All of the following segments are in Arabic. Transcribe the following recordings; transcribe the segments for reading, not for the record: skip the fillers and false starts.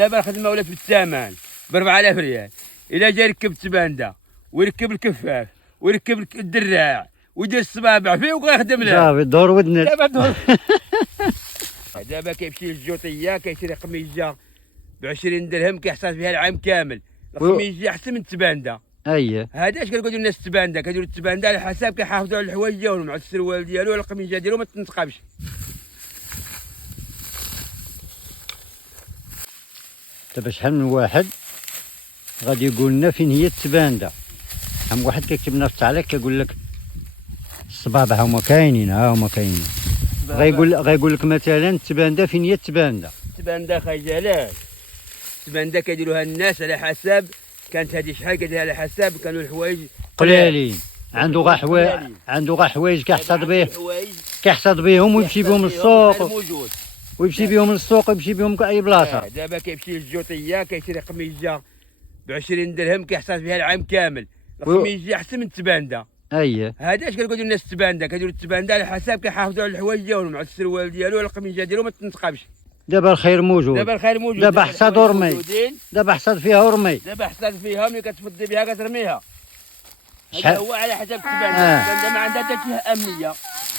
دابا الخدمه ولات بالثمن ب 4000 ريال. الا جا يركب التبانده ويركب الكفاف ويركب الدراع ويدير الصبابع فيه وغيخدم له. صافي دور ودنك. دابا كيمشي للجوطيه كيشري قميجه ب 20 درهم كيحتاج فيها العام كامل. القميجه احسن من التبانده. هذا اش كنقولوا الناس التبانده كيديروا التبانده على حساب كيحافظوا على الحوايج ديالهم مع السروال ديالو ولا القميجه ديالو ما تنتقابش. دابا شحال من واحد غادي يقول لنا فين هي التبانده. شحال من واحد كيكتب لنا في التعليق كيقول لك الصبابع هما كاينين غيقول لك مثلا التبانده فين هي التبانده. التبانده خاي جلال التبانده كيديروها الناس على حساب كانت هذه شحال كديرها على حساب كانوا الحوايج قليلين. عنده غا حوايج كيحتاض بهم ويمشي بهم للسوق ويمشي بهم للسوق ويمشي بهم كأي بلاصه. دابا كيمشي للجوطيه كيشري قميجه ب 20 درهم كيحتاج فيها العام كامل. القميجه احسن من التبانده. هذا اش كنقولوا الناس التبانده كيديروا التبانده على حساب كيحافظوا على الحوايج ديالهم مع السروال ديالو ولا القميجه ديالو ما تنتقابش. دابا الخير موجود. دابا حصاد ورمي. دابا حصاد فيها ورمي. دابا حصاد فيها ملي كتفضي بها كترميها. هذا هو على حسب التبانده. التبانده ما عندها حتى جهه امنيه.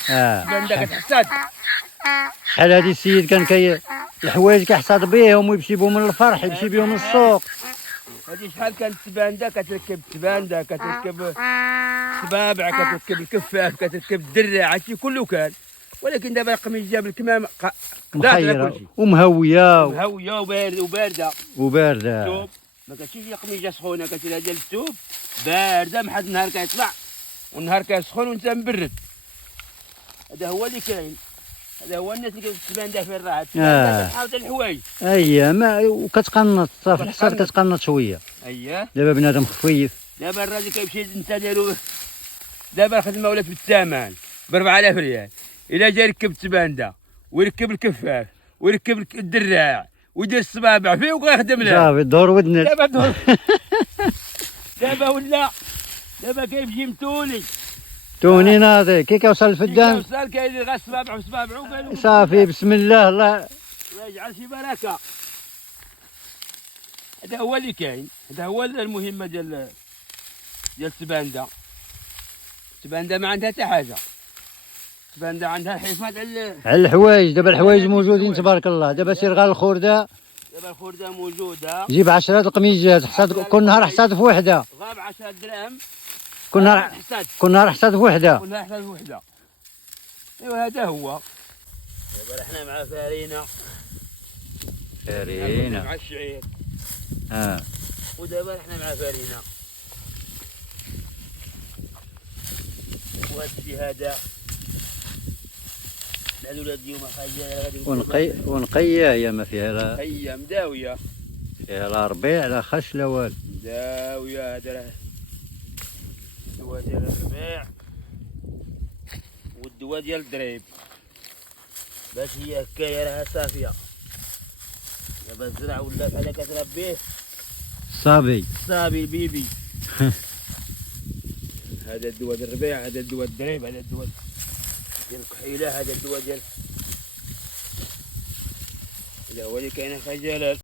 التبانده كتحصاد. شحال هادي السيد كان الحوايج كيحصاد بهم ويمشي بهم للفرح يمشي بهم للسوق. هادي شحال كانت التبانده كتركب التبانده كتركب الصبابع كتركب الكفاف كتركب الدراع هادشي كله كان. ولكن دابا القميجه بالكمام مخيره ومهويه وبارده. الثوب ما كتجيش قميجه سخونه كتشريها ديال الثوب بارده من حد النهار كيطلع والنهار كيسخن وانت مبرد. هذا هو اللي كاين. هذا هو الناس اللي كتبان فين راحت. كتحافظ على الحوايج. ما وكتقنط صافي الحصاد كتقنط شويه. دابا بنادم خفيف. دابا الراجل كيمشي انت ديالو دابا الخدمه ولات بالثمن ب 4000 ريال. الا جا يركب التبانده ويركب الكفاف ويركب الدراع ويدير الصبابع فيه وغيخدم له. صافي دور ودنك. دابا كيمشي متولي. توني ناضي كي كيوصل الفدان كيوصل كيدير غير الصبابع وصبابعو صافي بسم الله الله يجعل شي بركه. هذا هو اللي كاين. هذا هو المهمه ديال التبانده. التبانده ما عندها حتى حاجه. التبانده عندها الحفاظ على الحوايج. دابا الحوايج موجودين تبارك الله. دابا سير غير الخرده. دابا الخرده موجوده. جيب 10 القميجات حصاد كل نهار حصاد في وحده. غاب 10 دراهم كل نهار حصاد في وحده. كل نهار حصاد في وحده. ايوا هذا هو. دابا رحنا مع فارينه مع الشعير. ودابا رحنا مع فارينه. وهذا الشيء هذا الولاد اليوم غادي ونقيه هي ما فيها لا هي مداويه فيها لا ربيع لا خش لا والو. مداويه. هذا راه الدواء ديال الربيع والدواء ديال الدريب باش هي هكايا راها صافيه. دابا الزرع ولا بحال كتربيه صابي بيبي. هذا الدواء ديال الربيع هذا الدواء الدريب هذا الدواء ديال الكحيله هذا الدواء ديال هذا هو اللي كاين اخي جلال.